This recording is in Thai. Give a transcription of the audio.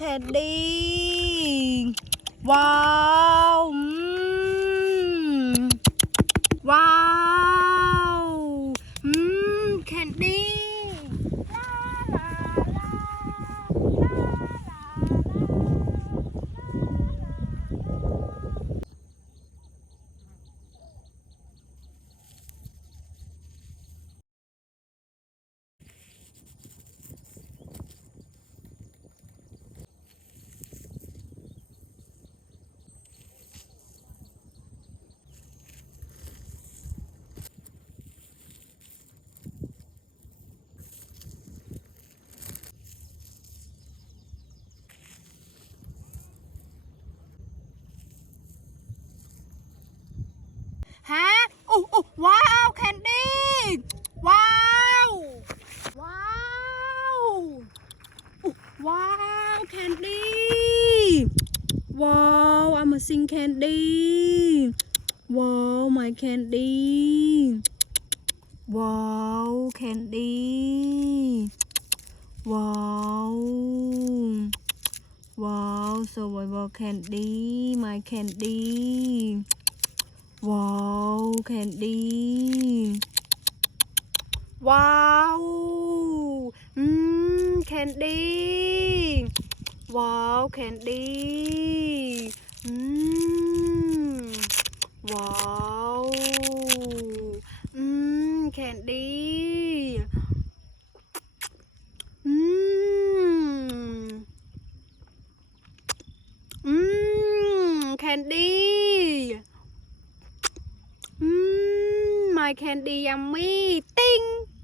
แคนดี้ว้าวว้าวแคนดี้ฮะโอ้ว้าวแคนดี้ว้าวว้าวว้าวแคนดี้ว้าว Amazing Candy ว้าว my candy ว้าว Candy ว้าวว้าว Survival Candy my candy ว้าว Candy ว้าวCandy ว้าว Candy ว้าวCandy Candy my candy yummy ติ้ง